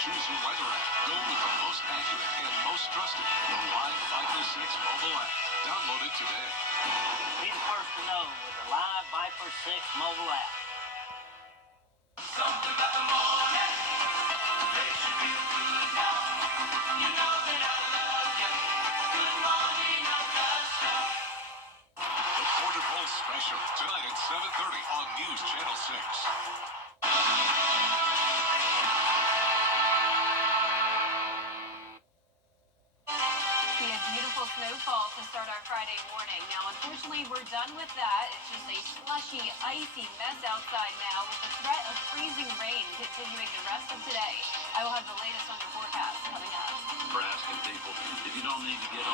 Choose your weather app. Go with the most accurate and most trusted. The Live 546 mobile app. Download it today. Be the first to know with the Live Viper 6 mobile app. Something about the morning makes you feel good now. You know that I love you. Good morning, Augusta. The Quarter Bowl Special tonight at 7:30 on News Channel 6. We had beautiful snowfall to start our Friday morning. Now, unfortunately, we're done with that. It's just a slushy, icy mess outside now with the threat of freezing rain continuing the rest of today. I will have the latest on your forecast coming up. For asking people, if you don't need to get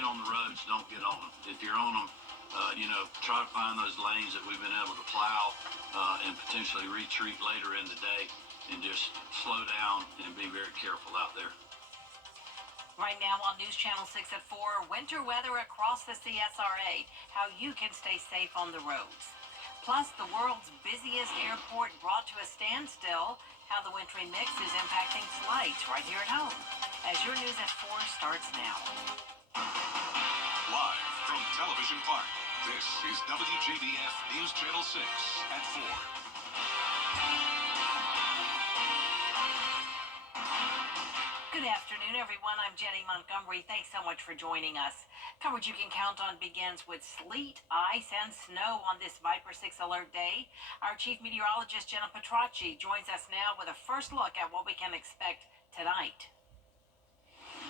on the roads, don't get on them. If you're on them, try to find those lanes that we've been able to plow and potentially retreat later in the day, and just slow down and be very careful out there. Right now on News Channel 6 at 4, winter weather across the CSRA, how you can stay safe on the roads. Plus, the world's busiest airport brought to a standstill, how the wintry mix is impacting flights right here at home. As your News at 4 starts now. Live from Television Park, this is WJBF News Channel 6 at 4. Good afternoon, everyone. I'm Jenny Montgomery. Thanks so much for joining us. Coverage you can count on begins with sleet, ice, and snow on this Viper 6 alert day. Our chief meteorologist, Jenna Petracci, joins us now with a first look at what we can expect tonight.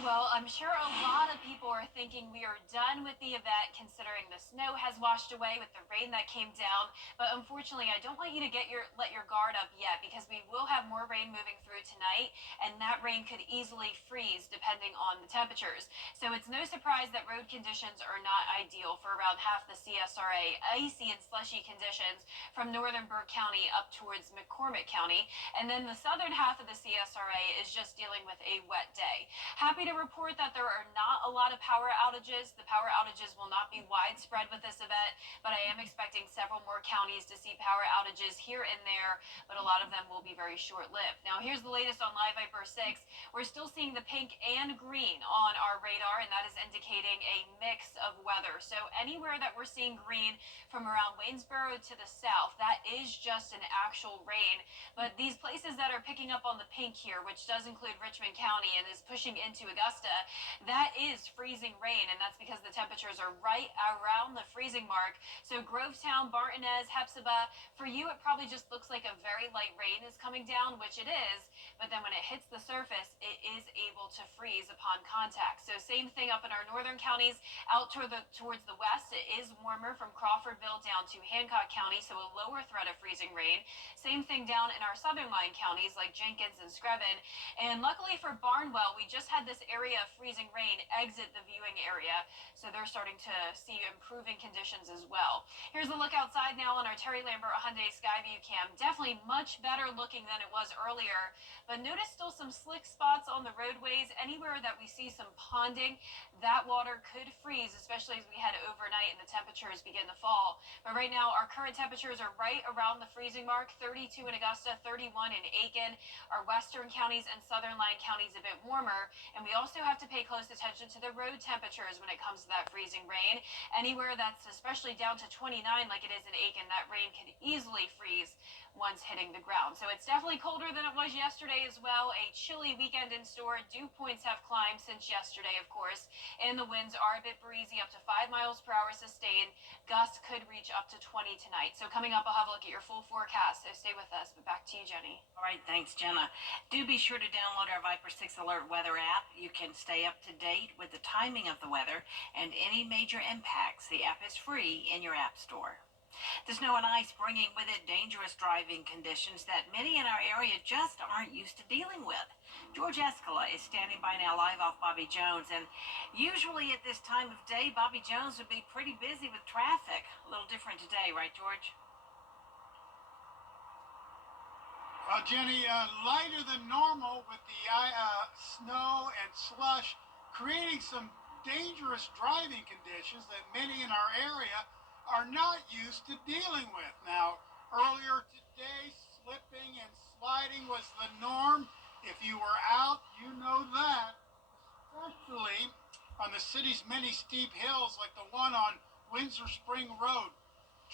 Well, I'm sure a lot of people are thinking we are done with the event, considering the snow has washed away with the rain that came down. But unfortunately, I don't want you to let your guard up yet, because we will have more rain moving through tonight, and that rain could easily freeze depending on the temperatures. So it's no surprise that road conditions are not ideal for around half the CSRA. Icy and slushy conditions from northern Burke County up towards McCormick County, and then the southern half of the CSRA is just dealing with a wet day. Happy to report that there are not a lot of power outages. The power outages will not be widespread with this event, but I am expecting several more counties to see power outages here and there, but a lot of them will be very short-lived. Now, here's the latest on Live Viper 6. We're still seeing the pink and green on our radar, and that is indicating a mix of weather. So anywhere that we're seeing green from around Waynesboro to the south, that is just an actual rain. But these places that are picking up on the pink here, which does include Richmond County and is pushing into Augusta, that is freezing rain, and that's because the temperatures are right around the freezing mark. So Grovetown, Martinez, Hepzibah, for you it probably just looks like a very light rain is coming down, which it is, but then when it hits the surface, it is able to freeze upon contact. So same thing up in our northern counties. Out towards the west, it is warmer from Crawfordville down to Hancock County, so a lower threat of freezing rain. Same thing down in our southern line counties like Jenkins and Screven. And luckily for Barnwell, we just had this area of freezing rain exit the viewing area, so they're starting to see improving conditions as well. Here's a look outside now on our Terry Lambert Hyundai Skyview cam. Definitely much better looking than it was earlier, but notice still some slick spots on the roadways. Anywhere that we see some ponding, that water could freeze, especially as we head overnight and the temperatures begin to fall. But right now, our current temperatures are right around the freezing mark, 32 in Augusta, 31 in Aiken. Our western counties and southern line counties a bit warmer, and we also have to pay close attention to the road temperatures when it comes to that freezing rain. Anywhere that's especially down to 29 like it is in Aiken, that rain could easily freeze once hitting the ground. So it's definitely colder than it was yesterday as well. A chilly weekend in store. Dew points have climbed since yesterday, of course, and the winds are a bit breezy, up to 5 miles per hour sustained. Gusts could reach up to 20 tonight. So coming up, I'll have a look at your full forecast, so stay with us. But back to you, Jenny. All right, thanks, Jenna. Do be sure to download our Viper 6 Alert weather app. You can stay up to date with the timing of the weather and any major impacts. The app is free in your app store. The snow and ice bringing with it dangerous driving conditions that many in our area just aren't used to dealing with. George Escala is standing by now live off Bobby Jones, and usually at this time of day, Bobby Jones would be pretty busy with traffic. A little different today, right, George? Well, Jenny, lighter than normal with the snow and slush, creating some dangerous driving conditions that many in our area are not used to dealing with. Now, earlier today, slipping and sliding was the norm, If you were out, you know that, especially on the city's many steep hills like the one on Windsor Spring Road.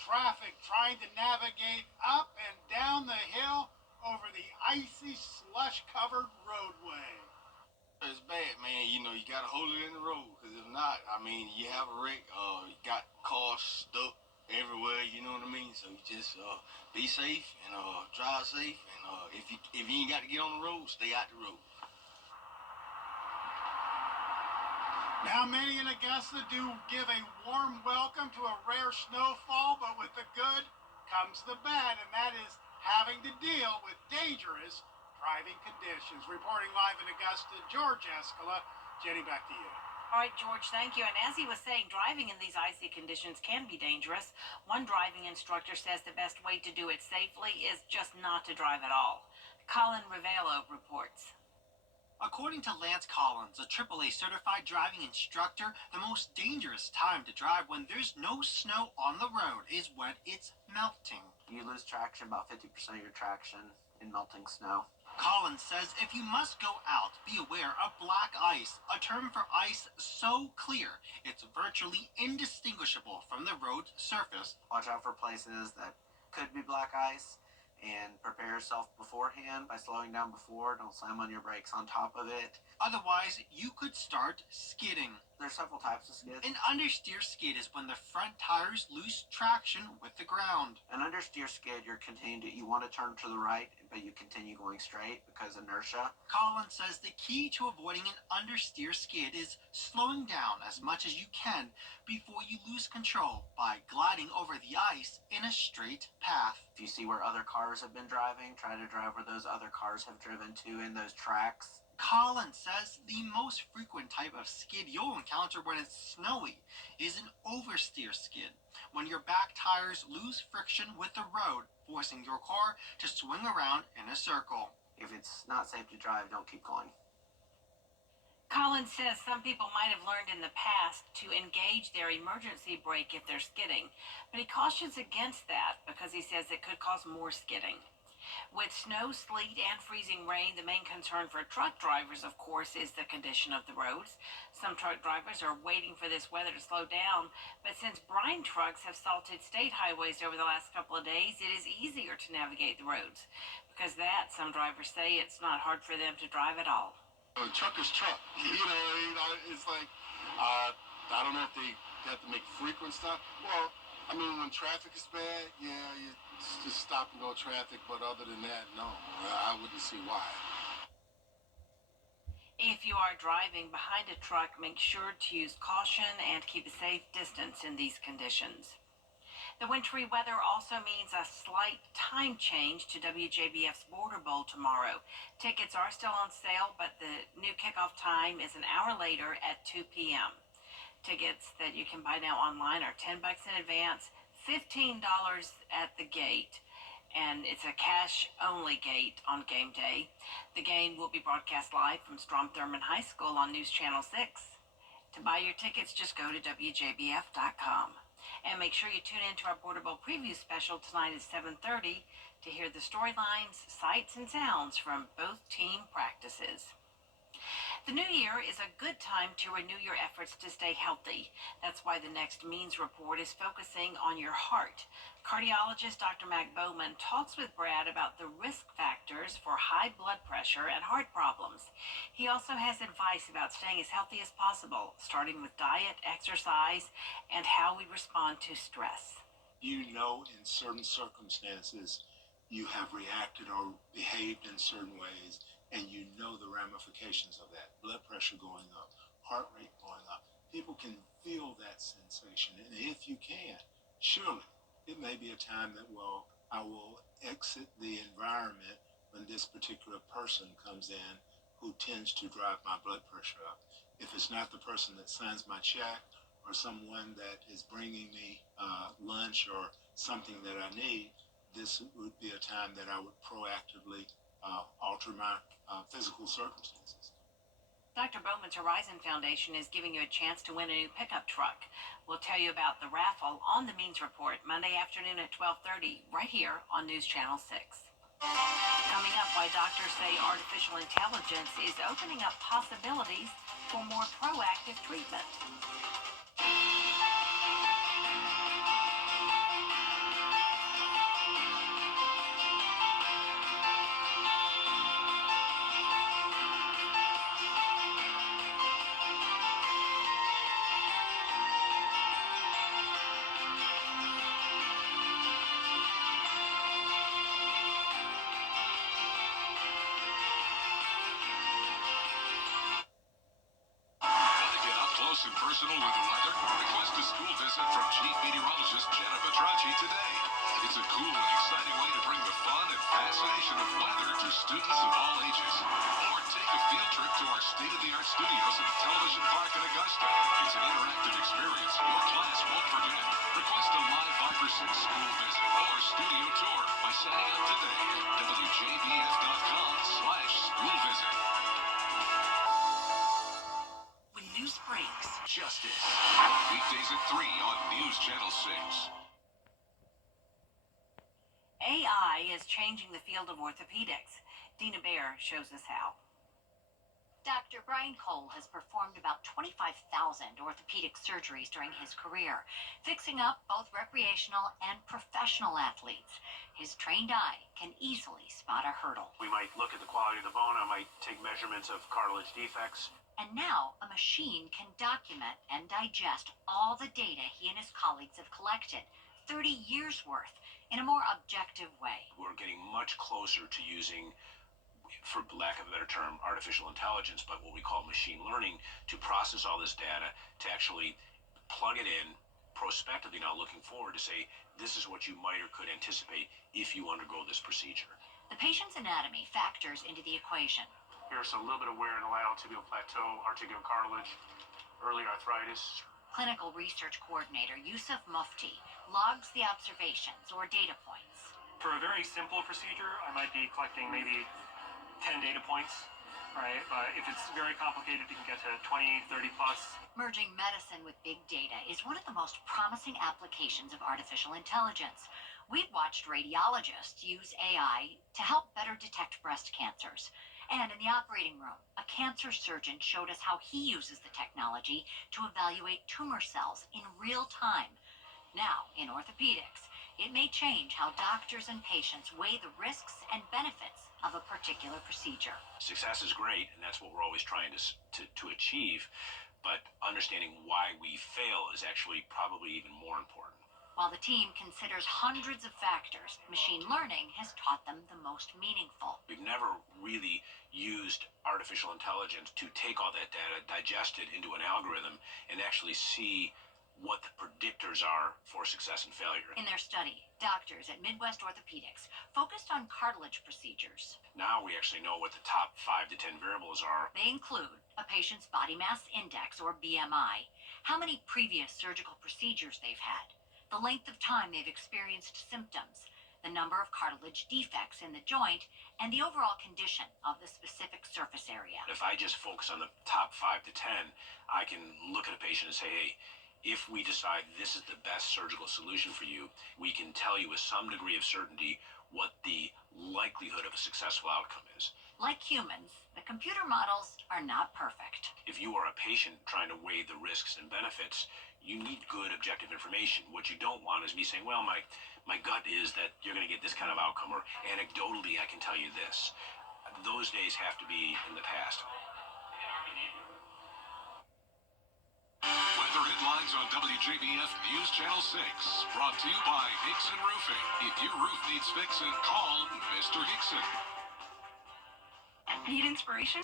Traffic trying to navigate up and down the hill over the icy, slush-covered roadway. It's bad, man. You know, you gotta hold it in the road, because if not, I mean, you have a wreck. You got cars stuck everywhere. You know what I mean? So you just be safe and drive safe. And if you ain't got to get on the road, stay out the road. Now, many in Augusta do give a warm welcome to a rare snowfall, but with the good comes the bad, and that is having to deal with dangerous driving conditions. Reporting live in Augusta, George Escala. Jenny, back to you. All right, George, thank you. And as he was saying, driving in these icy conditions can be dangerous. One driving instructor says the best way to do it safely is just not to drive at all. Colin Rivello reports. According to Lance Collins, a AAA certified driving instructor, the most dangerous time to drive when there's no snow on the road is when it's melting. You lose traction, about 50% of your traction in melting snow. Collins says if you must go out, be aware of black ice, a term for ice so clear it's virtually indistinguishable from the road surface. Watch out for places that could be black ice and prepare yourself beforehand by slowing down before. Don't slam on your brakes on top of it. Otherwise, you could start skidding. There's several types of skids. An understeer skid is when the front tires lose traction with the ground. An understeer skid, you want to turn to the right, but you continue going straight because inertia. Collins says the key to avoiding an understeer skid is slowing down as much as you can before you lose control by gliding over the ice in a straight path. If you see where other cars have been driving, try to drive where those other cars have driven to in those tracks. Collins says the most frequent type of skid you'll encounter when it's snowy is an oversteer skid, when your back tires lose friction with the road, forcing your car to swing around in a circle. If it's not safe to drive, don't keep going. Collins says some people might have learned in the past to engage their emergency brake if they're skidding, but he cautions against that because he says it could cause more skidding. With snow, sleet, and freezing rain, the main concern for truck drivers, of course, is the condition of the roads. Some truck drivers are waiting for this weather to slow down, but since brine trucks have salted state highways over the last couple of days, it is easier to navigate the roads. Because of that, some drivers say it's not hard for them to drive at all. Truck is truck. It's like, I don't know if they have to make frequent stops. Well, I mean, when traffic is bad, yeah, you just stop and go traffic. But other than that, no, I wouldn't see why. If you are driving behind a truck, make sure to use caution and keep a safe distance in these conditions. The wintry weather also means a slight time change to WJBF's Border Bowl tomorrow. Tickets are still on sale, but the new kickoff time is an hour later at 2 p.m. Tickets that you can buy now online are $10 in advance, $15 at the gate, and it's a cash-only gate on game day. The game will be broadcast live from Strom Thurmond High School on News Channel 6. To buy your tickets, just go to WJBF.com. And make sure you tune in to our Border Bowl preview special tonight at 7:30 to hear the storylines, sights, and sounds from both team practices. The new year is a good time to renew your efforts to stay healthy. That's why the next Means Report is focusing on your heart. Cardiologist Dr. Mac Bowman talks with Brad about the risk factors for high blood pressure and heart problems. He also has advice about staying as healthy as possible, starting with diet, exercise, and how we respond to stress. You know, in certain circumstances, you have reacted or behaved in certain ways, and you know the ramifications of that. Blood pressure going up, heart rate going up. People can feel that sensation, and if you can, surely it may be a time that I will exit the environment when this particular person comes in who tends to drive my blood pressure up. If it's not the person that signs my check or someone that is bringing me lunch or something that I need, this would be a time that I would proactively alter my physical circumstances. Dr. Bowman's Horizon Foundation is giving you a chance to win a new pickup truck. We'll tell you about the raffle on the Means Report Monday afternoon at 12:30 right here on News Channel 6. Coming up, why doctors say artificial intelligence is opening up possibilities for more proactive treatment. Want to get up close and personal with the weather? Request a school visit from Chief Meteorologist Jenna Petracci today. It's a cool and exciting way to bring the fun and fascination of weather to students of all ages. Or take a field trip to our state-of-the-art studios at Television Park in Augusta. It's an interactive experience your class won't forget. Request a live Viper 6 school visit or studio tour by signing up today at WJBF.com/school visit. When news breaks, Justice. Weekdays at 3 on News Channel 6. AI is changing the field of orthopedics. Dina Baer shows us how. Dr. Brian Cole has performed about 25,000 orthopedic surgeries during his career, fixing up both recreational and professional athletes. His trained eye can easily spot a hurdle. We might look at the quality of the bone. I might take measurements of cartilage defects. And now a machine can document and digest all the data he and his colleagues have collected, 30 years worth, in a more objective way. We're getting much closer to using, for lack of a better term, artificial intelligence, but what we call machine learning, to process all this data, to actually plug it in prospectively, now looking forward, to say, this is what you might or could anticipate if you undergo this procedure. The patient's anatomy factors into the equation. Here's a little bit of wear in the lateral tibial plateau, articular cartilage, early arthritis. Clinical research coordinator Yusuf Mufti logs the observations or data points. For a very simple procedure, I might be collecting maybe 10 data points, right? But if it's very complicated, you can get to 20, 30 plus. Merging medicine with big data is one of the most promising applications of artificial intelligence. We've watched radiologists use AI to help better detect breast cancers. And in the operating room, a cancer surgeon showed us how he uses the technology to evaluate tumor cells in real time. Now, in orthopedics, it may change how doctors and patients weigh the risks and benefits of a particular procedure. Success is great, and that's what we're always trying to achieve, but understanding why we fail is actually probably even more important. While the team considers hundreds of factors, machine learning has taught them the most meaningful. We've never really used artificial intelligence to take all that data, digest it into an algorithm, and actually see what the predictors are for success and failure. In their study, doctors at Midwest Orthopedics focused on cartilage procedures. Now we actually know what the top 5 to 10 variables are. They include a patient's body mass index, or BMI, how many previous surgical procedures they've had, the length of time they've experienced symptoms, the number of cartilage defects in the joint, and the overall condition of the specific surface area. If I just focus on the top 5 to 10, I can look at a patient and say, hey, if we decide this is the best surgical solution for you, we can tell you with some degree of certainty what the likelihood of a successful outcome is. Like humans, the computer models are not perfect. If you are a patient trying to weigh the risks and benefits, you need good objective information. What you don't want is me saying, well, my gut is that you're going to get this kind of outcome, or anecdotally I can tell you this. Those days have to be in the past. Weather headlines on WJBF News Channel 6. Brought to you by Hickson Roofing. If your roof needs fixing, call Mr. Hickson. Need inspiration?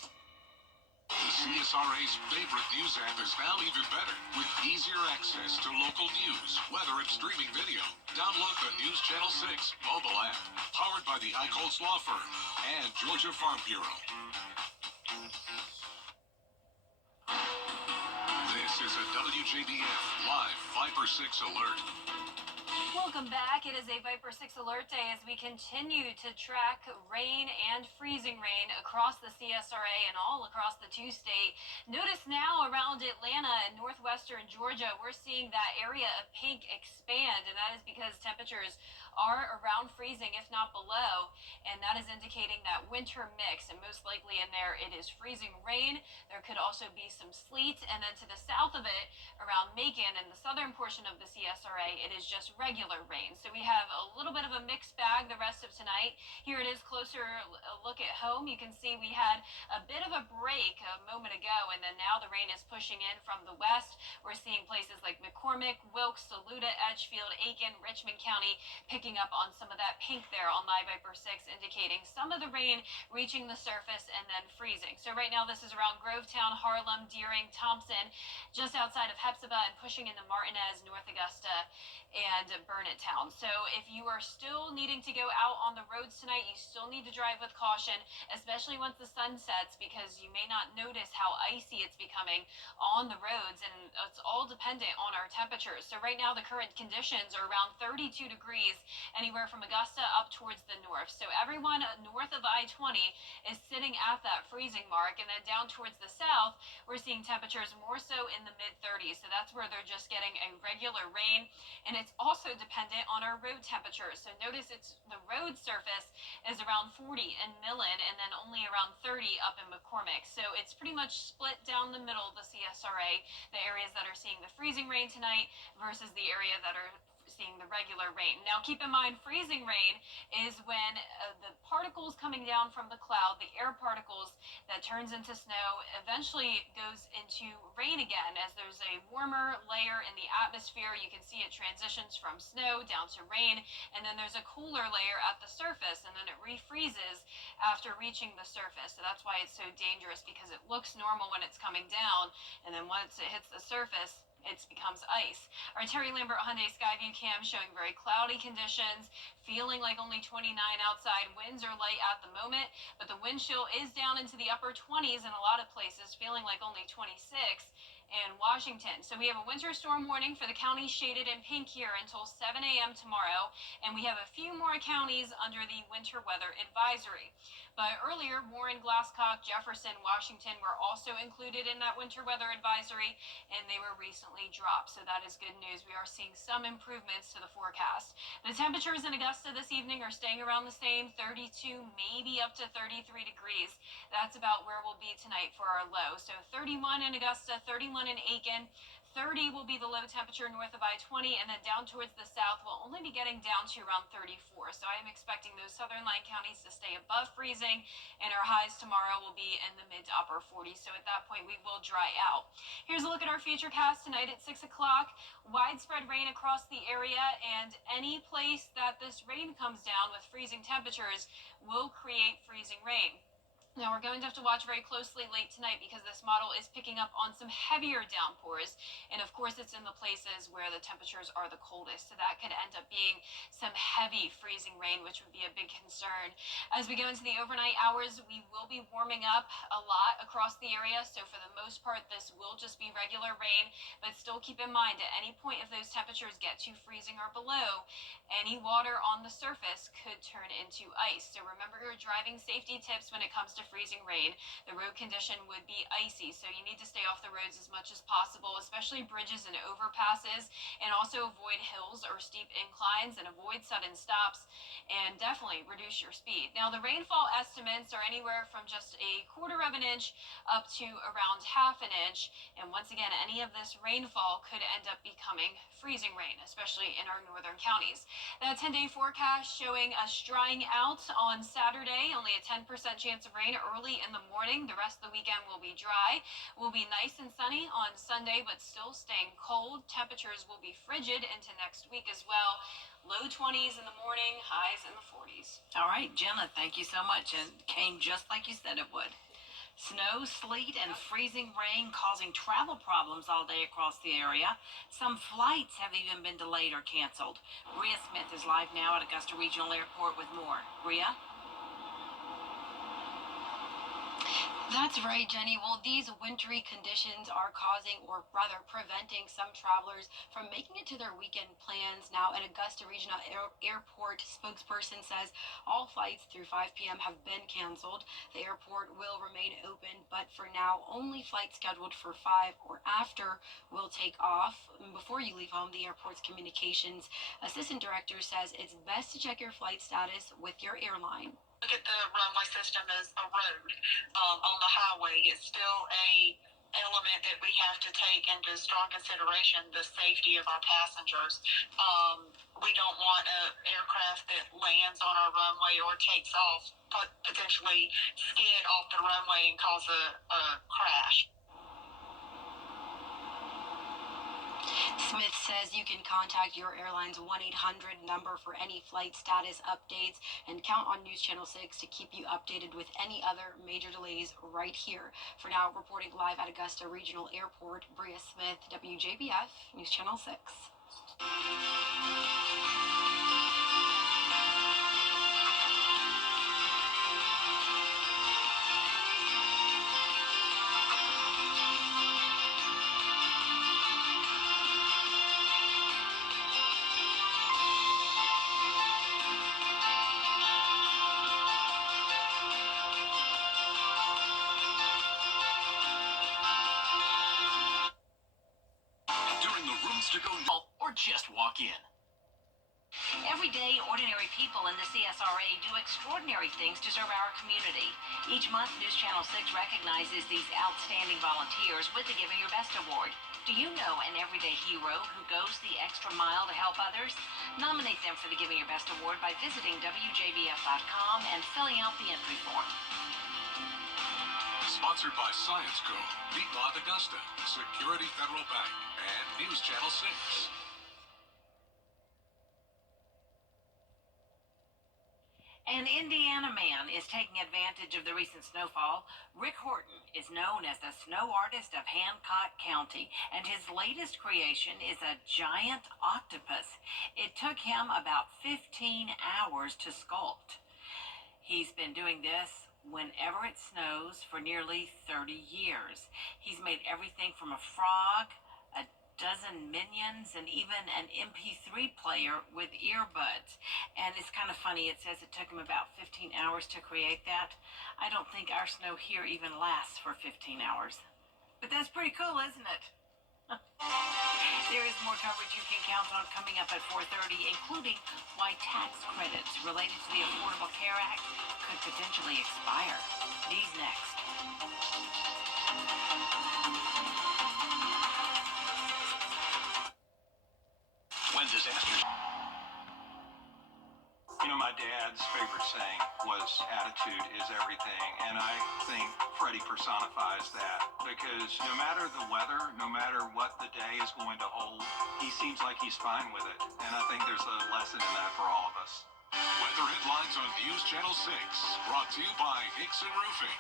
The CSRA's favorite news app is now even better, with easier access to local news, weather, and streaming video. Download the News Channel 6 mobile app, powered by the Eichholz Law Firm and Georgia Farm Bureau. This is a WJBF Live Viper 6 alert. Welcome back. It is a Viper 6 alert day as we continue to track rain and freezing rain across the CSRA and all across the two-state. Notice now around Atlanta and northwestern Georgia, we're seeing that area of pink expand, and that is because temperatures are around freezing, if not below, and that is indicating that winter mix, and most likely in there it is freezing rain. There could also be some sleet, and then to the south of it, around Macon and the southern portion of the CSRA, it is just regular rain. So we have a little bit of a mixed bag the rest of tonight. Here it is closer a look at home. You can see we had a bit of a break a moment ago, and then now the rain is pushing in from the west. We're seeing places like McCormick, Wilkes, Saluda, Edgefield, Aiken, Richmond County picking up on some of that pink there on Live Viper 6, indicating some of the rain reaching the surface and then freezing. So right now this is around Grovetown, Harlem, Deering, Thompson, just outside of Hepzibah and pushing into Martinez, North Augusta, and Burnett Town. So if you are still needing to go out on the roads tonight, you still need to drive with caution, especially once the sun sets, because you may not notice how icy it's becoming on the roads, and it's all dependent on our temperatures. So right now the current conditions are around 32 degrees anywhere from Augusta up towards the north. So everyone north of I-20 is sitting at that freezing mark, and then down towards the south we're seeing temperatures more so in the mid-30s. So that's where they're just getting a regular rain, and it's also dependent on our road temperatures. So notice it's the road surface is around 40 in Millen, and then only around 30 up in McCormick. So it's pretty much split down the middle of the CSRA, the areas that are seeing the freezing rain tonight versus the area that are seeing the regular rain. Now keep in mind, freezing rain is when the particles coming down from the cloud, the air particles that turns into snow, eventually goes into rain again as there's a warmer layer in the atmosphere. You can see it transitions from snow down to rain, and then there's a cooler layer at the surface, and then it refreezes after reaching the surface. So that's why it's so dangerous, because it looks normal when it's coming down, and then once it hits the surface, it becomes ice. Our Terry Lambert Hyundai Skyview cam showing very cloudy conditions, feeling like only 29 outside. Winds are light at the moment, but the wind chill is down into the upper 20s in a lot of places, feeling like only 26 in Washington. So we have a winter storm warning for the counties shaded in pink here until 7 a.m. tomorrow, and we have a few more counties under the winter weather advisory. But earlier, Warren, Glasscock, Jefferson, Washington were also included in that winter weather advisory, and they were recently dropped. So that is good news. We are seeing some improvements to the forecast. The temperatures in Augusta this evening are staying around the same, 32, maybe up to 33 degrees. That's about where we'll be tonight for our low. So 31 in Augusta, 31 in Aiken, 30 will be the low temperature north of I-20, and then down towards the south we'll only be getting down to around 34. So I am expecting those southern line counties to stay above freezing, and our highs tomorrow will be in the mid to upper 40s. So at that point we will dry out. Here's a look at our future cast tonight at 6 o'clock. Widespread rain across the area, and any place that this rain comes down with freezing temperatures will create freezing rain. Now we're going to have to watch very closely late tonight, because this model is picking up on some heavier downpours, and of course it's in the places where the temperatures are the coldest, so that could end up being some heavy freezing rain, which would be a big concern. As we go into the overnight hours, we will be warming up a lot across the area, so for the most part this will just be regular rain, but still keep in mind at any point if those temperatures get to freezing or below, any water on the surface could turn into ice. So remember your driving safety tips when it comes to freezing rain. The road condition would be icy, so you need to stay off the roads as much as possible, especially bridges and overpasses, and also avoid hills or steep inclines, and avoid sudden stops, and definitely reduce your speed. Now the rainfall estimates are anywhere from just a quarter of an inch up to around half an inch, and once again any of this rainfall could end up becoming freezing rain, especially in our northern counties. That 10-day forecast showing us drying out on Saturday, only a 10% chance of rain early in the morning. The rest of the weekend will be dry. Will be nice and sunny on Sunday, but still staying cold. Temperatures will be frigid into next week as well. Low 20s in the morning, highs in the 40s. All right, Jenna, thank you so much. And it came just like you said it would. Snow, sleet, and freezing rain causing travel problems all day across the area. Some flights have even been delayed or canceled. Rhea Smith is live now at Augusta Regional Airport with more. Rhea? That's right, Jenny. Well, these wintry conditions are causing, or rather preventing, some travelers from making it to their weekend plans. Now, an Augusta Regional Airport spokesperson says all flights through 5 p.m. have been canceled. The airport will remain open, but for now, only flights scheduled for 5 or after will take off. Before you leave home, the airport's communications assistant director says it's best to check your flight status with your airline. Look at the runway system as a road on the highway. It's still a element that we have to take into strong consideration the safety of our passengers. We don't want an aircraft that lands on our runway or takes off, potentially skid off the runway and cause a crash. Smith says you can contact your airline's 1-800 number for any flight status updates and count on News Channel 6 to keep you updated with any other major delays right here. For now, reporting live at Augusta Regional Airport, Bria Smith, WJBF, News Channel 6. During the Rooms to Go or just walk in. Every day, ordinary people in the CSRA do extraordinary things to serve our community. Each month, News Channel 6 recognizes these outstanding volunteers with the Giving Your Best Award. Do you know an everyday hero who goes the extra mile to help others? Nominate them for the Giving Your Best Award by visiting WJBF.com and filling out the entry form. Sponsored by Science Co., Beatlot Augusta, Security Federal Bank, and News Channel 6. An Indiana man is taking advantage of the recent snowfall. Rick Horton is known as the snow artist of Hancock County, and his latest creation is a giant octopus. It took him about 15 hours to sculpt. He's been doing this whenever it snows for nearly 30 years. He's made everything from a frog, a dozen minions, and even an MP3 player with earbuds. And it's kind of funny, it says it took him about 15 hours to create that. I don't think our snow here even lasts for 15 hours. But that's pretty cool, isn't it? There is more coverage you can count on coming up at 4:30, including why tax credits related to the Affordable Care Act could potentially expire. These next. When disaster. You know, my dad's favorite saying was attitude is everything, and I think Freddie personifies that because no matter the weather, no matter what the day is going to hold, he seems like he's fine with it, and I think there's a lesson in that for all of us. Weather headlines on News Channel 6, brought to you by Hickson Roofing.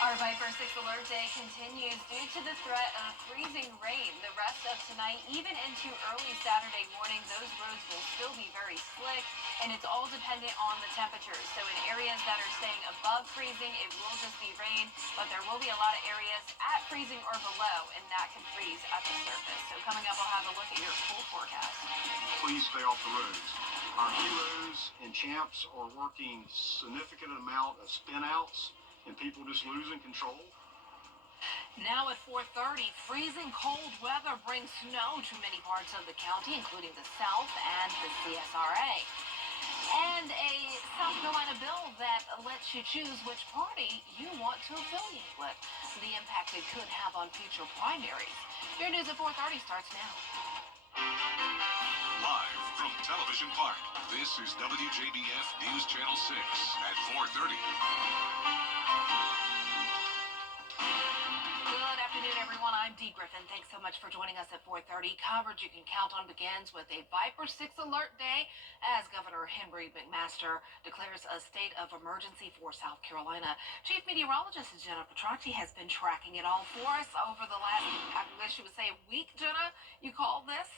Our Viper 6 alert day continues due to the threat of freezing rain. The rest of tonight, even into early Saturday morning, those roads will still be very slick, and it's all dependent on the temperatures. So in areas that are staying above freezing, it will just be rain, but there will be a lot of areas at freezing or below, and that could freeze at the surface. So coming up, we'll have a look at your full forecast. Please stay off the roads. Our heroes and champs are working significant amount of spin outs and people just losing control. Now at 4:30, freezing cold weather brings snow to many parts of the county, including the South and the CSRA. And a South Carolina bill that lets you choose which party you want to affiliate with. The impact it could have on future primaries. Your news at 4:30 starts now. Live from Television Park, this is WJBF News Channel 6 at 4:30. Good afternoon, everyone. I'm Dee Griffin. Thanks so much for joining us at 4:30. Coverage you can count on begins with a Viper 6 alert day as Governor Henry McMaster declares a state of emergency for South Carolina. Chief Meteorologist Jenna Petracci has been tracking it all for us over the last, I guess you would say, week. Jenna, you call this?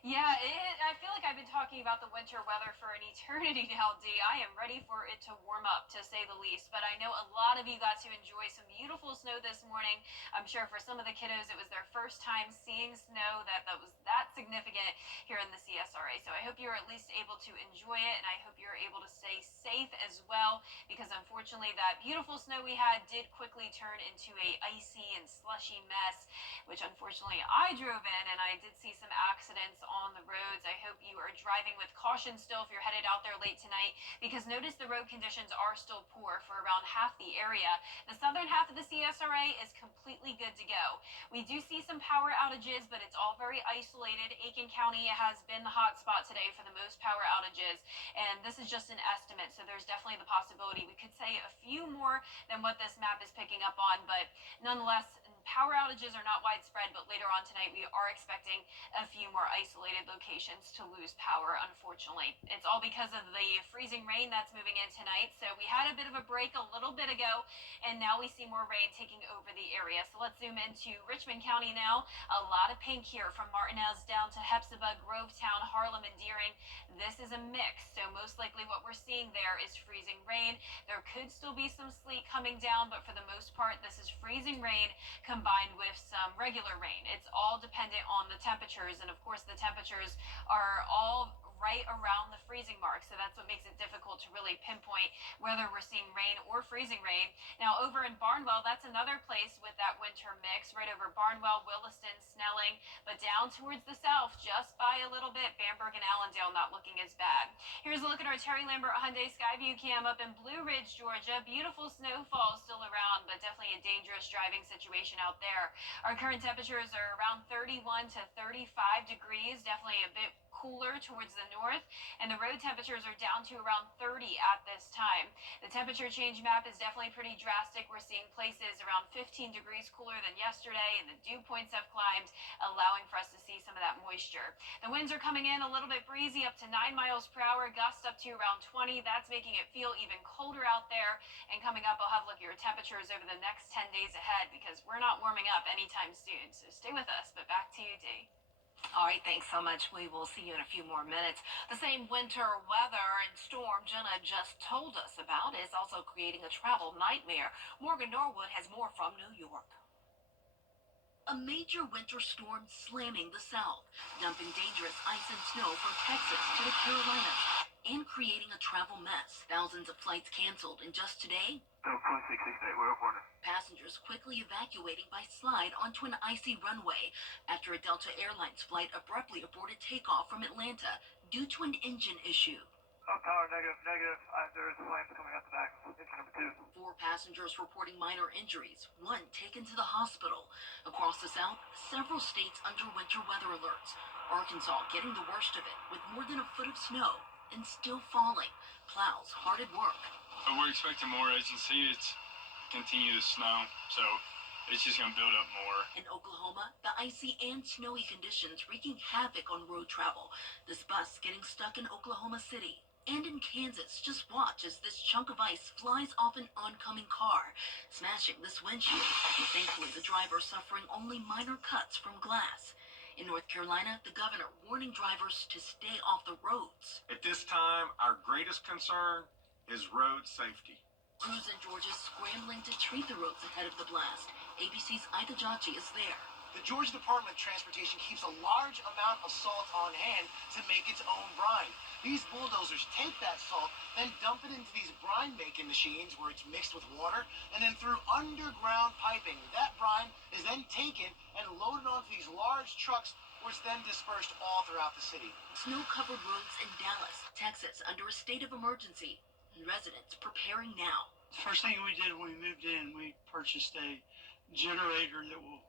Yeah, I feel like I've been talking about the winter weather for an eternity now, D. I am ready for it to warm up, to say the least. But I know a lot of you got to enjoy some beautiful snow this morning. I'm sure for some of the kiddos, it was their first time seeing snow that was that significant here in the CSRA. So I hope you're at least able to enjoy it, and I hope you're able to stay safe as well, because unfortunately, that beautiful snow we had did quickly turn into a icy and slushy mess, which unfortunately I drove in, and I did see some accidents on the roads. I hope you are driving with caution still if you're headed out there late tonight, because notice the road conditions are still poor for around half the area. The southern half of the CSRA is completely good to go. We do see some power outages, but it's all very isolated. Aiken County has been the hot spot today for the most power outages, and this is just an estimate, so there's definitely the possibility we could say a few more than what this map is picking up on, but nonetheless, power outages are not widespread, but later on tonight we are expecting a few more isolated locations to lose power, unfortunately. It's all because of the freezing rain that's moving in tonight. So we had a bit of a break a little bit ago, and now we see more rain taking over the area. So let's zoom into Richmond County now. A lot of pink here from Martinez down to Hepzibah, Grovetown, Harlem, and Deering. This is a mix, so most likely what we're seeing there is freezing rain. There could still be some sleet coming down, but for the most part, this is freezing rain combined with some regular rain. It's all dependent on the temperatures, and of course the temperatures are all right around the freezing mark, so that's what makes it difficult to really pinpoint whether we're seeing rain or freezing rain. Now over in Barnwell, that's another place with that winter mix, right over Barnwell, Williston, Snelling, but down towards the south just by a little bit, Bamberg and Allendale not looking as bad. Here's a look at our Terry Lambert Hyundai Skyview cam up in Blue Ridge, Georgia. Beautiful snowfall still around, but definitely a dangerous driving situation out there. Our current temperatures are around 31 to 35 degrees, definitely a bit cooler towards the north, and the road temperatures are down to around 30 at this time. The temperature change map is definitely pretty drastic. We're seeing places around 15 degrees cooler than yesterday, and the dew points have climbed, allowing for us to see some of that moisture. The winds are coming in a little bit breezy, up to 9 miles per hour, gusts up to around 20. That's making it feel even colder out there. And coming up, I'll have a look at your temperatures over the next 10 days ahead, because we're not warming up anytime soon. So stay with us, but back to you, Dee. All right, thanks so much. We will see you in a few more minutes. The same winter weather and storm Jenna just told us about is also creating a travel nightmare. Morgan Norwood has more from New York. A major winter storm slamming the south, dumping dangerous ice and snow from Texas to the Carolinas, and creating a travel mess. Thousands of flights canceled, and just today, passengers quickly evacuating by slide onto an icy runway after a Delta Airlines flight abruptly aborted takeoff from Atlanta due to an engine issue. Power negative. There's flames coming out the back. Engine number 2. 4 passengers reporting minor injuries, 1 taken to the hospital. Across the south, several states under winter weather alerts. Arkansas getting the worst of it, with more than a foot of snow and still falling. Plows hard at work. We're expecting more. As you see, it's continue to snow, so it's just going to build up more. In Oklahoma, the icy and snowy conditions wreaking havoc on road travel. This bus getting stuck in Oklahoma City. And in Kansas, just watch as this chunk of ice flies off an oncoming car, smashing this windshield. Thankfully, the driver suffering only minor cuts from glass. In North Carolina, the governor warning drivers to stay off the roads. At this time, our greatest concern is road safety. Crews in Georgia scrambling to treat the roads ahead of the blast. ABC's Ida Jachi is there. The Georgia Department of Transportation keeps a large amount of salt on hand to make its own brine. These bulldozers take that salt, then dump it into these brine-making machines where it's mixed with water, and then through underground piping, that brine is then taken and loaded onto these large trucks, where it's then dispersed all throughout the city. Snow-covered roads in Dallas, Texas, under a state of emergency, and residents preparing now. First thing we did when we moved in, we purchased a generator that will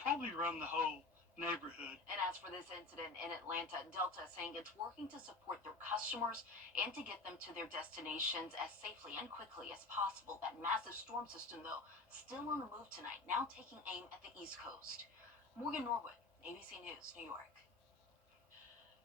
probably run the whole neighborhood. And as for this incident in Atlanta, Delta saying it's working to support their customers and to get them to their destinations as safely and quickly as possible. That massive storm system, though, still on the move tonight, now taking aim at the East Coast. Morgan Norwood, ABC News, New York.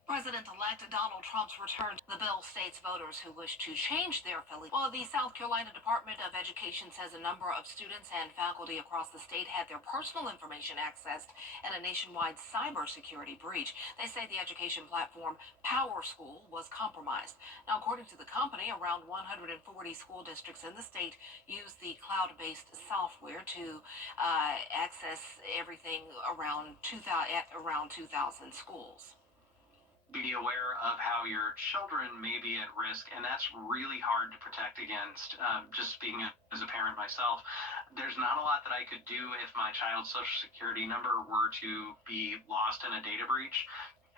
President-elect Donald Trump's return to the bill states voters who wish to change their affiliation. Well, the South Carolina Department of Education says a number of students and faculty across the state had their personal information accessed in a nationwide cybersecurity breach. They say the education platform PowerSchool was compromised. Now, according to the company, around 140 school districts in the state use the cloud-based software to access everything around 2,000 schools. Be aware of how your children may be at risk, and that's really hard to protect against. Just speaking as a parent myself, there's not a lot that I could do if my child's social security number were to be lost in a data breach.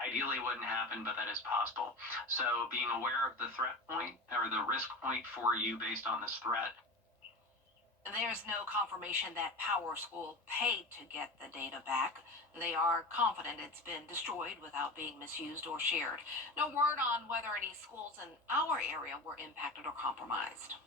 Ideally, it wouldn't happen, but that is possible. So being aware of the threat point or the risk point for you based on this threat. There's no confirmation that PowerSchool paid to get the data back. They are confident it's been destroyed without being misused or shared. No word on whether any schools in our area were impacted or compromised.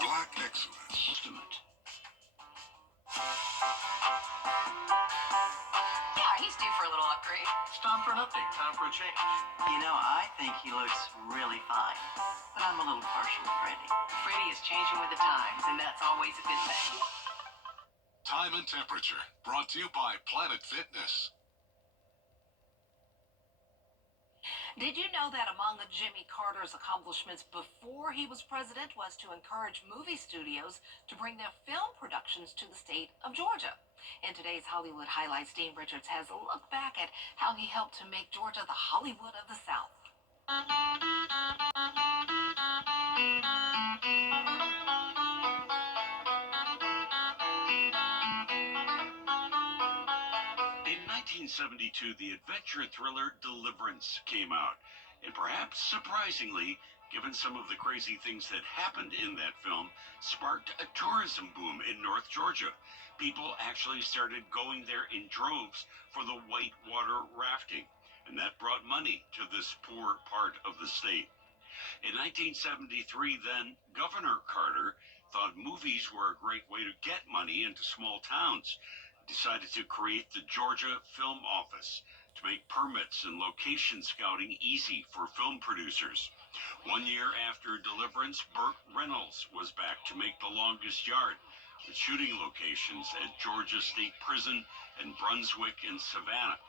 Black excellence. Yeah, he's due for a little upgrade. It's time for an update, time for a change. You know, I think he looks really fine, but I'm a little partial to Freddie. Freddie is changing with the times, and that's always a good thing. Time and temperature brought to you by Planet Fitness. Did you know that among Jimmy Carter's accomplishments before he was president was to encourage movie studios to bring their film productions to the state of Georgia? In today's Hollywood Highlights, Dean Richards has a look back at how he helped to make Georgia the Hollywood of the South. In 1972, the adventure thriller Deliverance came out, and perhaps surprisingly, given some of the crazy things that happened in that film, sparked a tourism boom in North Georgia. People actually started going there in droves for the whitewater rafting, and that brought money to this poor part of the state. In 1973, then, Governor Carter thought movies were a great way to get money into small towns. Decided to create the Georgia Film Office to make permits and location scouting easy for film producers. 1 year after Deliverance, Burt Reynolds was back to make The Longest Yard, with shooting locations at Georgia State Prison and Brunswick and Savannah.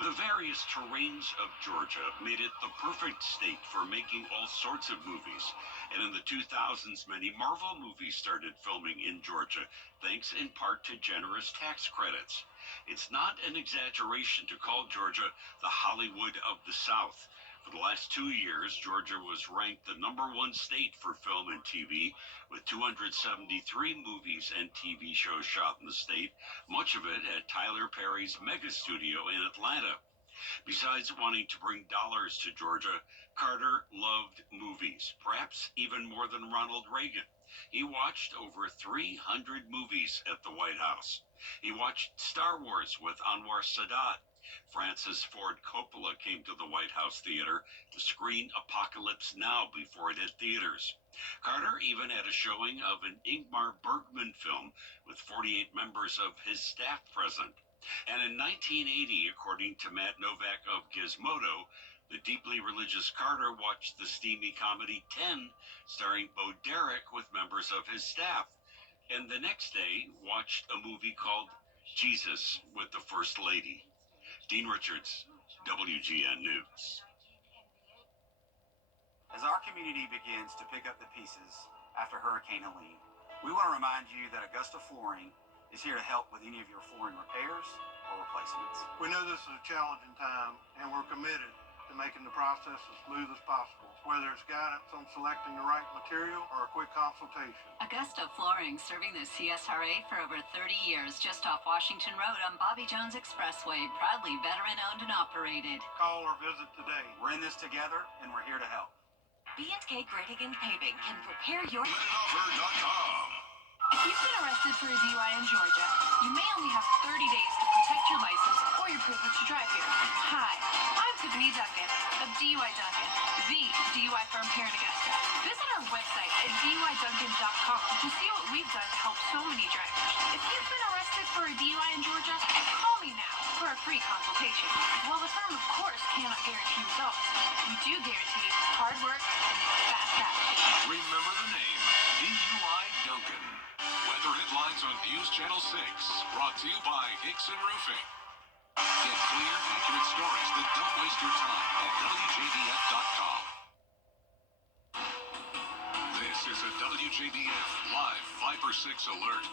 The various terrains of Georgia made it the perfect state for making all sorts of movies. And in the 2000s, many Marvel movies started filming in Georgia, thanks in part to generous tax credits. It's not an exaggeration to call Georgia the Hollywood of the South. For the last 2 years, Georgia was ranked the #1 state for film and TV, with 273 movies and TV shows shot in the state, much of it at Tyler Perry's mega studio in Atlanta. Besides wanting to bring dollars to Georgia, Carter loved movies, perhaps even more than Ronald Reagan. He watched over 300 movies at the White House. He watched Star Wars with Anwar Sadat. Francis Ford Coppola came to the White House Theater to screen Apocalypse Now before it hit theaters. Carter even had a showing of an Ingmar Bergman film with 48 members of his staff present. And in 1980, according to Matt Novak of Gizmodo, the deeply religious Carter watched the steamy comedy 10, starring Bo Derek with members of his staff. And the next day, watched a movie called Jesus with the First Lady. Dean Richards, WGN News. As our community begins to pick up the pieces after Hurricane Helene, we want to remind you that Augusta Flooring is here to help with any of your flooring repairs or replacements. We know this is a challenging time, and we're committed to making the process as smooth as possible, whether it's guidance on selecting the right material or a quick consultation. Augusta Flooring, serving the CSRA for over 30 years, just off Washington Road on Bobby Jones Expressway, proudly veteran-owned and operated. Call or visit today. We're in this together, and we're here to help. B&K Grading and Paving can prepare your... MinuteOffer.com. If you've been arrested for a DUI in Georgia, you may only have 30 days to protect your license or your privilege to drive here. Hi, I'm Tiffany Duncan of DUI Duncan, the DUI firm here in Augusta. Visit our website at DUIDuncan.com to see what we've done to help so many drivers. If you've been arrested for a DUI in Georgia, call me now for a free consultation. While the firm, of course, cannot guarantee results, we do guarantee hard work and fast action. Remember the name, DUI Duncan. Weather headlines on News Channel 6, brought to you by Hickson Roofing. Get clear, accurate stories that don't waste your time at WJBF.com. This is a WJBF Live 5 or 6 alert.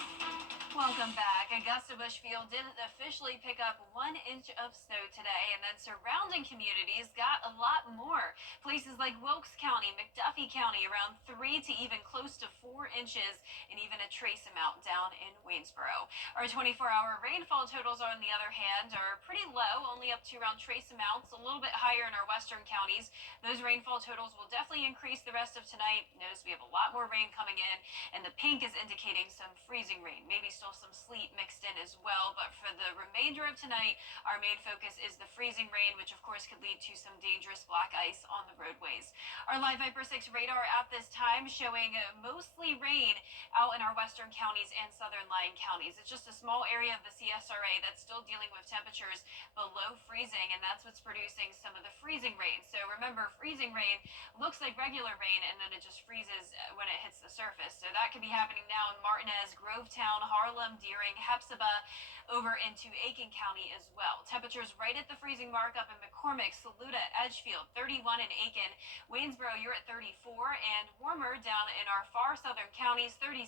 Welcome back. Augusta Bushfield didn't officially pick up 1 inch of snow today, and then surrounding communities got a lot more. Places like Wilkes County, McDuffie County, around 3 to even close to 4 inches, and even a trace amount down in Waynesboro. Our 24-hour rainfall totals, on the other hand, are pretty low, only up to around trace amounts, a little bit higher in our western counties. Those rainfall totals will definitely increase the rest of tonight. Notice we have a lot more rain coming in, and the pink is indicating some freezing rain, maybe still some sleet mixed in as well. But for the remainder of tonight, our main focus is the freezing rain, which of course could lead to some dangerous black ice on the roadways. Our live Viper 6 radar at this time showing mostly rain out in our western counties and southern lying counties. It's just a small area of the CSRA that's still dealing with temperatures below freezing, and that's what's producing some of the freezing rain. So remember, freezing rain looks like regular rain, and then it just freezes when it hits the surface. So that could be happening now in Martinez, Grovetown, Harlem, Deering, Hepzibah, over into Aiken County as well. Temperatures right at the freezing mark up in McCormick, Saluda, Edgefield, 31 in Aiken, Waynesboro, you're at 34, and warmer down in our far southern counties, 37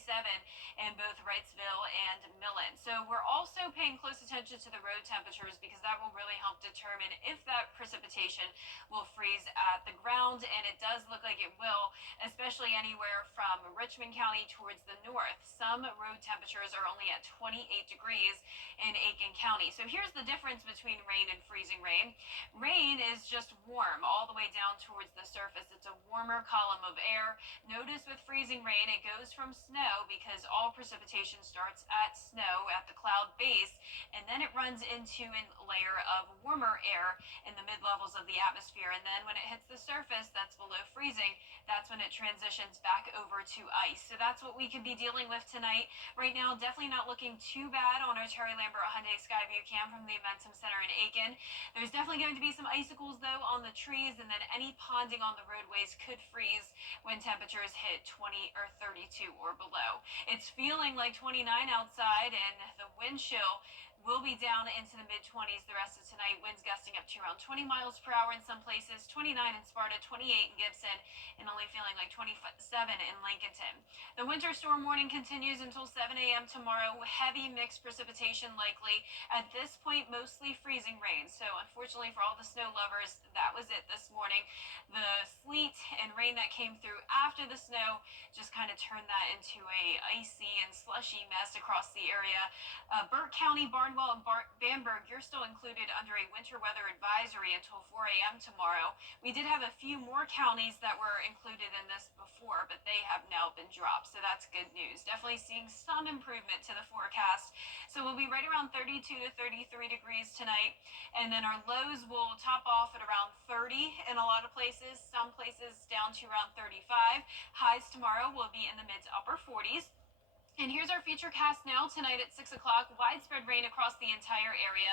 in both Wrightsville and Millen. So we're also paying close attention to the road temperatures, because that will really help determine if that precipitation will freeze at the ground, and it does look like it will, especially anywhere from Richmond County towards the north. Some road temperatures are only at 28 degrees in Aiken County. So here's the difference between rain and freezing rain. Rain is just warm all the way down towards the surface. It's a warmer column of air. Notice with freezing rain, it goes from snow, because all precipitation starts at snow at the cloud base, and then it runs into a layer of warmer air in the mid-levels of the atmosphere. And then when it hits the surface, that's below freezing, that's when it transitions back over to ice. So that's what we could be dealing with tonight. Right now, definitely not looking too bad on our Terry Lambert Hyundai Skyview cam from the Momentum Center in Aiken. There's definitely going to be some icicles, though, on the trees, and then any ponding on the roadways could freeze when temperatures hit 20 or 32 or below. It's feeling like 29 outside, and the wind chill will be down into the mid-20s the rest of tonight. Winds gusting up to around 20 miles per hour in some places, 29 in Sparta, 28 in Gibson, and only feeling like 27 in Lincolnton. The winter storm warning continues until 7 a.m. tomorrow. Heavy mixed precipitation likely. At this point, mostly freezing rain. So unfortunately for all the snow lovers, that was it this morning. The sleet and rain that came through after the snow just kind of turned that into a icy and slushy mess across the area. Burke County, Barnwell, and Bamberg, you're still included under a winter weather advisory until 4 a.m. tomorrow. We did have a few more counties that were included in this before, but they have now been dropped, so that's good news. Definitely seeing some improvement to the forecast. So we'll be right around 32 to 33 degrees tonight, and then our lows will top off at around 30 in a lot of places, some places down to around 35. Highs tomorrow will be in the mid to upper 40s. And here's our future cast now. Tonight at 6 o'clock, widespread rain across the entire area.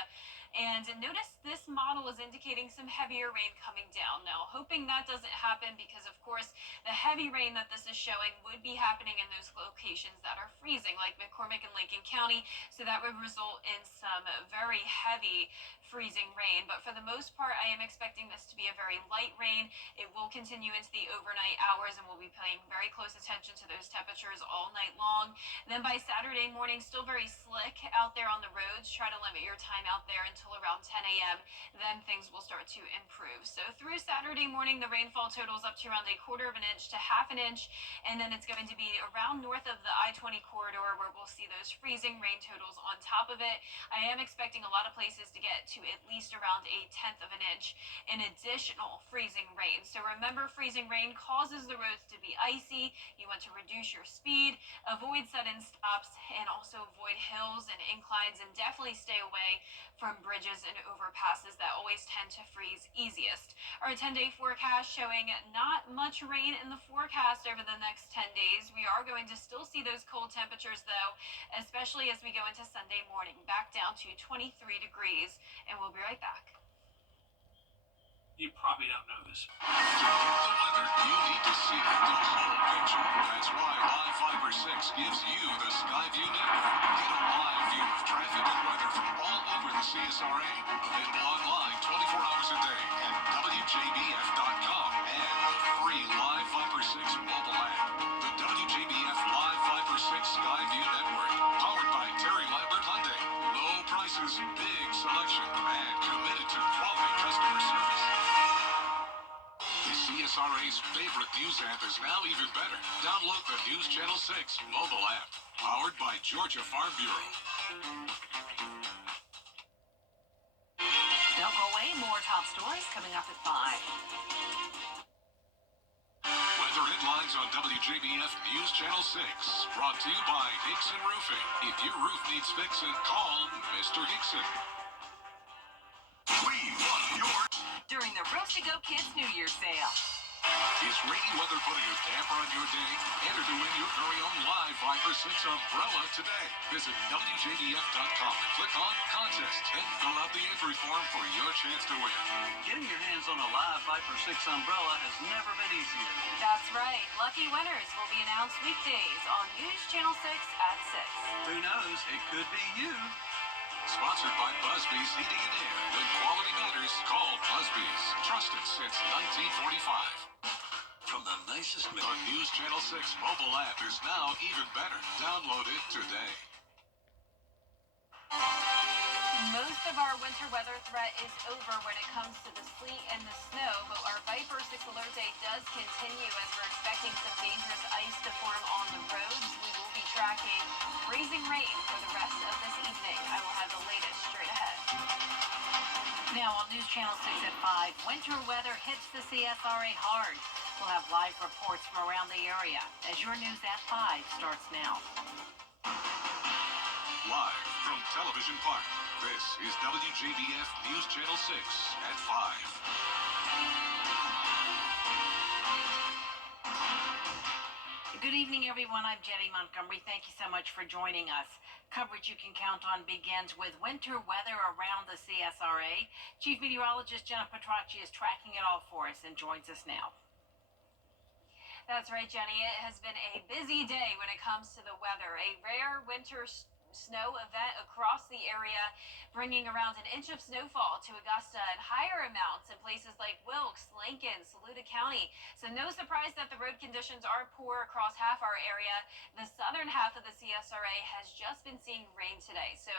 And notice this model is indicating some heavier rain coming down. Now, hoping that doesn't happen, because, of course, the heavy rain that this is showing would be happening in those locations that are freezing, like McCormick and Lincoln County. So that would result in some very heavy freezing rain. But for the most part, I am expecting this to be a very light rain. It will continue into the overnight hours, and we'll be paying very close attention to those temperatures all night long. And then by Saturday morning, still very slick out there on the roads. Try to limit your time out there in until around 10 a.m. Then things will start to improve. So through Saturday morning, the rainfall totals up to around 1/4 of an inch to 1/2 inch, and then it's going to be around north of the I-20 corridor where we'll see those freezing rain totals on top of it. I am expecting a lot of places to get to at least around 1/10 of an inch in additional freezing rain. So remember, freezing rain causes the roads to be icy. You want to reduce your speed, avoid sudden stops, and also avoid hills and inclines, and definitely stay away from bridges and overpasses that always tend to freeze easiest. Our 10-day forecast showing not much rain in the forecast over the next 10 days. We are going to still see those cold temperatures though, especially as we go into Sunday morning, back down to 23 degrees, and we'll be right back. You probably don't know this. To get the weather you need to see the whole picture. That's why Live Fiber 6 gives you the Skyview network. Get a live view of traffic and weather from all over the CSRA. Available online 24 hours a day at WJBF.com and the free Live Fiber 6 mobile app. The WJBF Live Fiber 6 Skyview network. Powered by Terry Lambert Hyundai. Low prices, big selection, and committed to quality customer service. The CSRA's favorite news app is now even better. Download the News Channel 6 mobile app, powered by Georgia Farm Bureau. Don't go away, more top stories coming up at 5. Weather headlines on WJBF News Channel 6. Brought to you by Hickson Roofing. If your roof needs fixing, call Mr. Hickson. We want your... During the Roast to Go Kids New Year's sale. Is rainy weather putting a damper on your day? Enter to win your very own Live Viper 6 umbrella today. Visit WJBF.com and click on Contest. Then fill out the entry form for your chance to win. Getting your hands on a Live Viper 6 umbrella has never been easier. That's right. Lucky winners will be announced weekdays on News Channel 6 at 6. Who knows? It could be you. Sponsored by Busby's Heating and Air. When quality matters, call Busby's. Trusted since 1945. From the nicest our News Channel 6 mobile app is now even better. Download it today. Most of our winter weather threat is over when it comes to the sleet and the snow, but our Viper 6 alert day does continue as we're expecting some dangerous ice to form on the roads. We will be tracking freezing rain for the rest of this evening. I will have the latest straight ahead. Now on News Channel 6 at 5, winter weather hits the CSRA hard. We'll have live reports from around the area as your News at 5 starts now. Live from Television Park, this is WJBF News Channel 6 at 5. Good evening, everyone. I'm Jenny Montgomery. Thank you so much for joining us. Coverage you can count on begins with winter weather around the CSRA. Chief Meteorologist Jenna Petracci is tracking it all for us and joins us now. That's right, Jenny. It has been a busy day when it comes to the weather. A rare winter snow event across the area, bringing around an inch of snowfall to Augusta and higher amounts in places like Wilkes, Lincoln, Saluda County. So no surprise that the road conditions are poor across half our area. The southern half of the CSRA has just been seeing rain today. So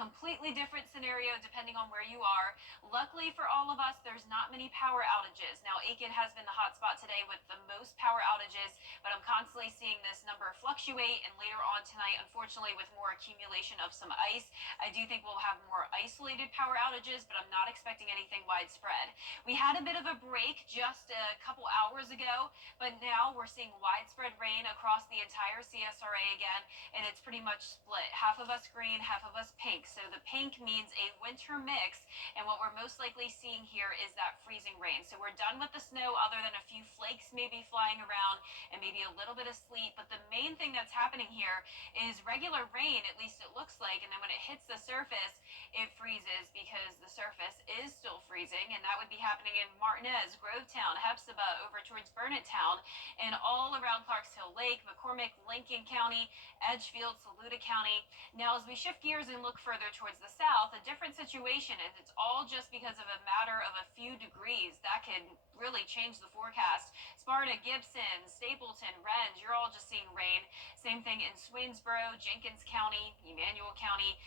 completely different scenario depending on where you are. Luckily for all of us, there's not many power outages. Now, Aiken has been the hot spot today with the most power outages, but I'm constantly seeing this number fluctuate, and later on tonight, unfortunately, with more accumulation of some ice, I do think we'll have more isolated power outages, but I'm not expecting anything widespread. We had a bit of a break just a couple hours ago, but now we're seeing widespread rain across the entire CSRA again, and it's pretty much split. Half of us green, half of us pink. So the pink means a winter mix, and what we're most likely seeing here is that freezing rain. So we're done with the snow other than a few flakes maybe flying around and maybe a little bit of sleet, but the main thing that's happening here is regular rain, at least it looks like, and then when it hits the surface, it freezes because the surface is still freezing. freezing, and that would be happening in Martinez, Grovetown, Hepzibah, over towards Burnett Town, and all around Clarks Hill Lake, McCormick, Lincoln County, Edgefield, Saluda County. Now, as we shift gears and look further towards the south, a different situation, and it's all just because of a matter of a few degrees. That could really change the forecast. Sparta, Gibson, Stapleton, Rens, you're all just seeing rain. Same thing in Swainsboro, Jenkins County, Emmanuel County.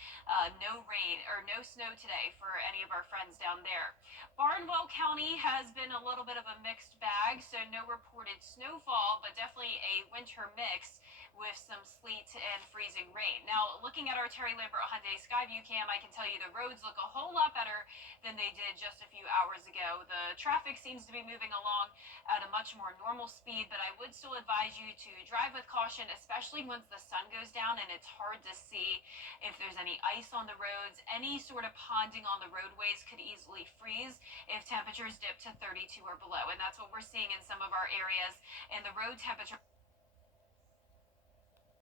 No rain or no snow today for any of our friends down there. Barnwell County has been a little bit of a mixed bag, so no reported snowfall, but definitely a winter mix with some sleet and freezing rain. Now, looking at our Terry Lambert Hyundai Skyview cam, I can tell you the roads look a whole lot better than they did just a few hours ago. The traffic seems to be moving along at a much more normal speed, but I would still advise you to drive with caution, especially once the sun goes down and it's hard to see if there's any ice on the roads. Any sort of ponding on the roadways could easily freeze if temperatures dip to 32 or below, and that's what we're seeing in some of our areas. And the road temperature